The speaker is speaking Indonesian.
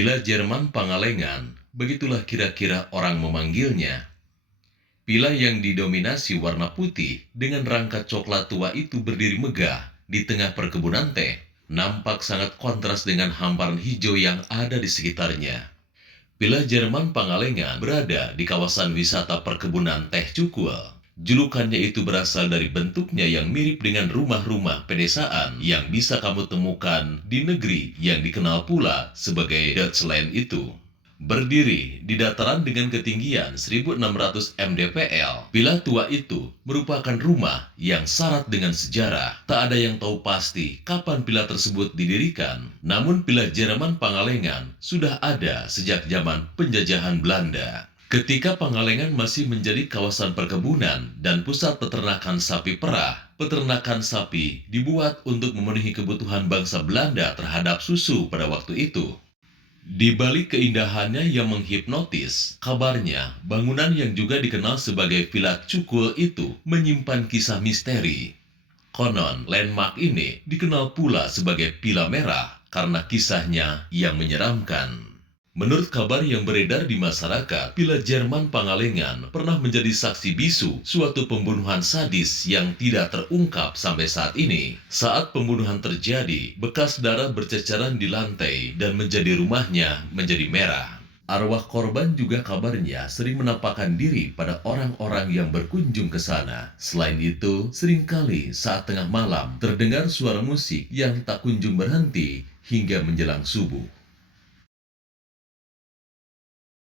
Villa Jerman Pangalengan, begitulah kira-kira orang memanggilnya. Villa yang didominasi warna putih dengan rangka coklat tua itu berdiri megah di tengah perkebunan teh, nampak sangat kontras dengan hamparan hijau yang ada di sekitarnya. Villa Jerman Pangalengan berada di kawasan wisata perkebunan teh Cukul. Julukannya itu berasal dari bentuknya yang mirip dengan rumah-rumah pedesaan yang bisa kamu temukan di negeri yang dikenal pula sebagai Dutchland itu. Berdiri di dataran dengan ketinggian 1600 mdpl, villa tua itu merupakan rumah yang syarat dengan sejarah. Tak ada yang tahu pasti kapan villa tersebut didirikan. Namun villa Jerman Pangalengan sudah ada sejak zaman penjajahan Belanda. Ketika Pangalengan masih menjadi kawasan perkebunan dan pusat peternakan sapi perah, peternakan sapi dibuat untuk memenuhi kebutuhan bangsa Belanda terhadap susu pada waktu itu. Di balik keindahannya yang menghipnotis, kabarnya bangunan yang juga dikenal sebagai Villa Cukul itu menyimpan kisah misteri. Konon, landmark ini dikenal pula sebagai Villa Merah karena kisahnya yang menyeramkan. Menurut kabar yang beredar di masyarakat, Villa Jerman Pangalengan pernah menjadi saksi bisu suatu pembunuhan sadis yang tidak terungkap sampai saat ini. Saat pembunuhan terjadi, bekas darah berceceran di lantai dan menjadi rumahnya menjadi merah. Arwah korban juga kabarnya sering menampakkan diri pada orang-orang yang berkunjung ke sana. Selain itu, seringkali saat tengah malam terdengar suara musik yang tak kunjung berhenti hingga menjelang subuh.